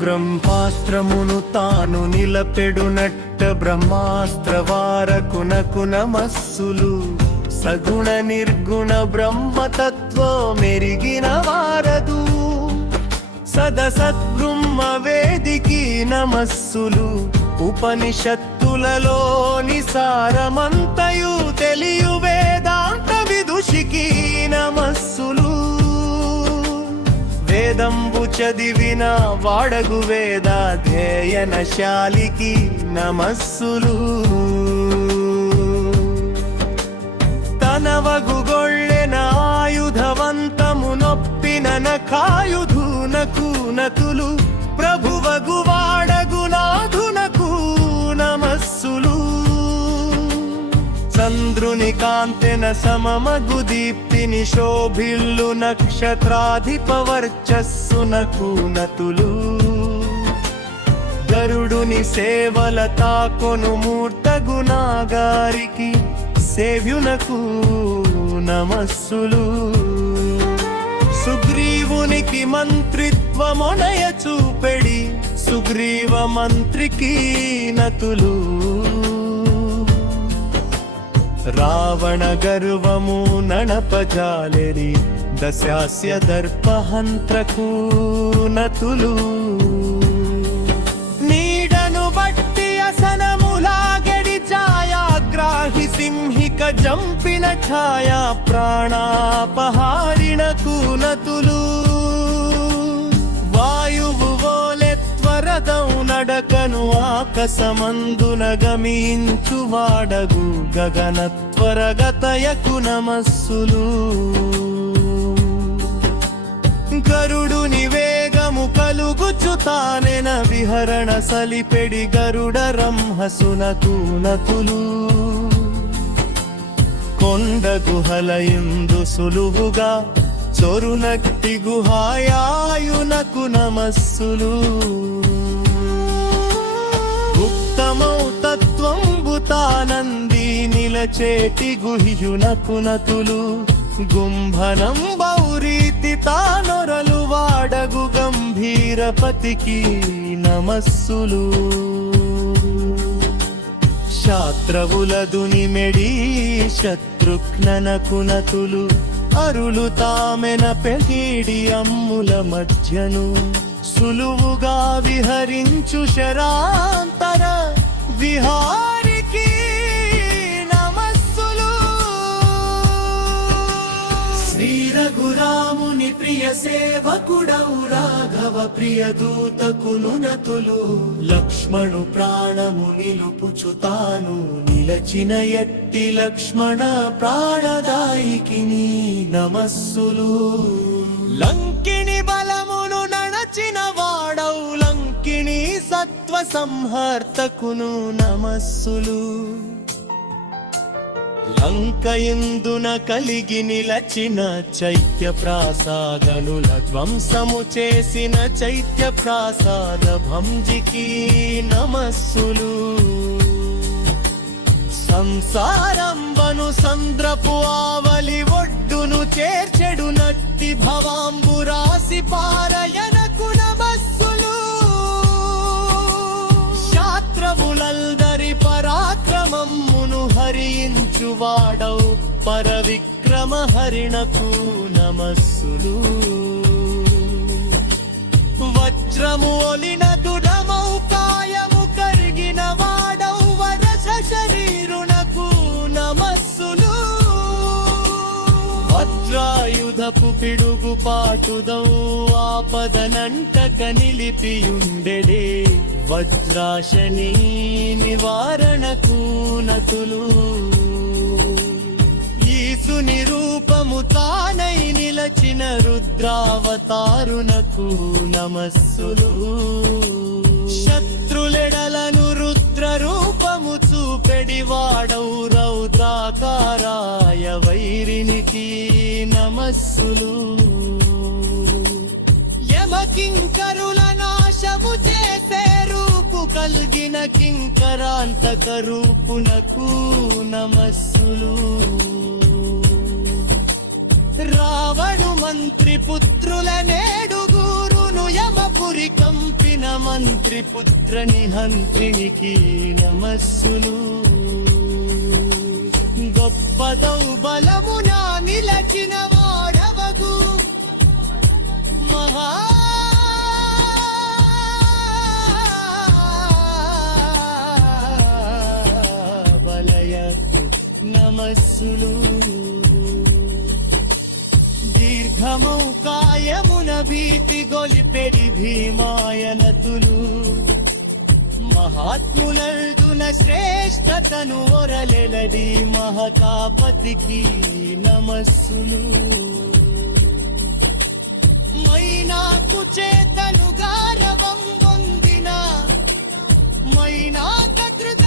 బ్రహ్మాస్త్రమును తాను నిలపెడునట్ట బ్రహ్మాస్త్రవారకునకు నమస్సులు సగుణ నిర్గుణ బ్రహ్మతత్వమెరిగిన వారదు సదసద్బ్రహ్మ వేదికి నమస్సులు ఉపనిషత్తులలోని సారమంతయు తెలియు వేదాంత విదుషికి నమస్సులు వేదంబు చదివిన వాడగు వేదాధ్యయనశాలికి నమస్సులు తనవగు గొళ్ళెన ఆయుధవంతము నొప్పిన నఖాయుధునకు నతులు ప్రభువగు వాడగు నాథునకు నమస్సులు చంద్రుని కాంతెన సమమగు దీప్తిని శోభిల్లు నక్షత్రాధిప వర్చస్సునకు నతులు గరుడుని సేవల తాకొను మూర్తగు నాగారికి సేవ్యునకు నమస్సులు సుగ్రీవునికి మంత్రిత్వమునయ చూపెడి సుగ్రీవ మంత్రికి నతులు రావణ గర్వము నణపజాలెరి దశాస్య దర్పహంత్రకు నతులు నీడను బట్టి అసనములాగెడి ఛాయాగ్రాహి సింహిక జంపిన ఛాయా ప్రాణాపహారిణకు నతులు వాయువు వరదం నడకను ఆకసమందున గమించు వాడగు గగనత్వరగతయకు నమస్సులు గరుడుని వేగము కలుగుచు తానెన విహరణ సలిపెడి గరుడ రంహసునకు నతులు కొండ గుహలయందు సులువుగా చొరునక్తి గుహాయాయునకు నమస్సులు గుప్తమౌ తత్వంబు తానంది నిలచేటి గుహ్యునకు నతులు గుంభనం బౌరీతి తానొరలు వాడగు గంభీరపతికి నమస్సులు శాత్రవులదుని మెడి శత్రుఘ్ననకు నతులు అరులు తామెన పెగిడి అమ్ముల మధ్యను సులువుగా విహరించు శరాంతర విహారికి నమస్సులు శ్రీరఘురాముని ప్రియ సేవకుడౌ రాఘవ ప్రియ దూతకును నతులు లక్ష్మణు ప్రాణము నిలుపుచు తాను నిలచిన ఎట్టి లక్ష్మణ ప్రాణదాయికి నమస్సులు లంకిని బలమును నడచిన వాడౌ లంకిని సత్వ సంహర్తకును నమస్సులు లంకయందున కలిగి నిలచిన చైత్య ప్రాసాదనుల ధ్వంసము చేసిన చైత్య ప్రాసాద భంజికి నమస్సులు సంసారంబను సంద్రపు ఆవలి ఒడ్డును చేర్చెడు నట్టి భవాంబురాసి పారయనకు నమస్సులు శాత్రవులల్దరి పరాక్రమమ్మును హరించువాడౌ పరవిక్రమ హరిణకు నమస్సులు వజ్రము ఒలిన దుడమౌ కాయము కరిగిన వాడౌ వరస శరీరునకు నమస్సులు వజ్రాయుధపు పిడుగు పాటుదౌ ఆపదనంటక నిలిపియుండెడే వజ్రాశని నివారణకు నతులు ఈసుని రూపము తానై నిలచిన రుద్రావతారునకు నమస్సులు శత్రులెడలను రుద్ర రూపము చూపెడి వాడౌ రౌద్రాకారాయ వైరినికి నమస్సులు యమకింకరుల నాశము చేసే రూపు కలిగిన కింకరాంతక రూపునకు నమస్సులు రావణు మంత్రి పుత్రుల నేడుగూరును యమపురి కంపిన మంత్రి పుత్ర నిహంత్రికి నమస్సులు గొప్పదౌ బలమున నిలచిన వాడవగు మహాబలయకు నమస్సులు దీర్ఘమౌ కాయమున భీతి గొలిపెడి భీమాయనతులు మహాత్ములర్దున శ్రేష్టతను ఒరలెలడి మహతాపతికి నమస్సులు మైనాకు చేతను గారవం పొందిన మైనాక కృత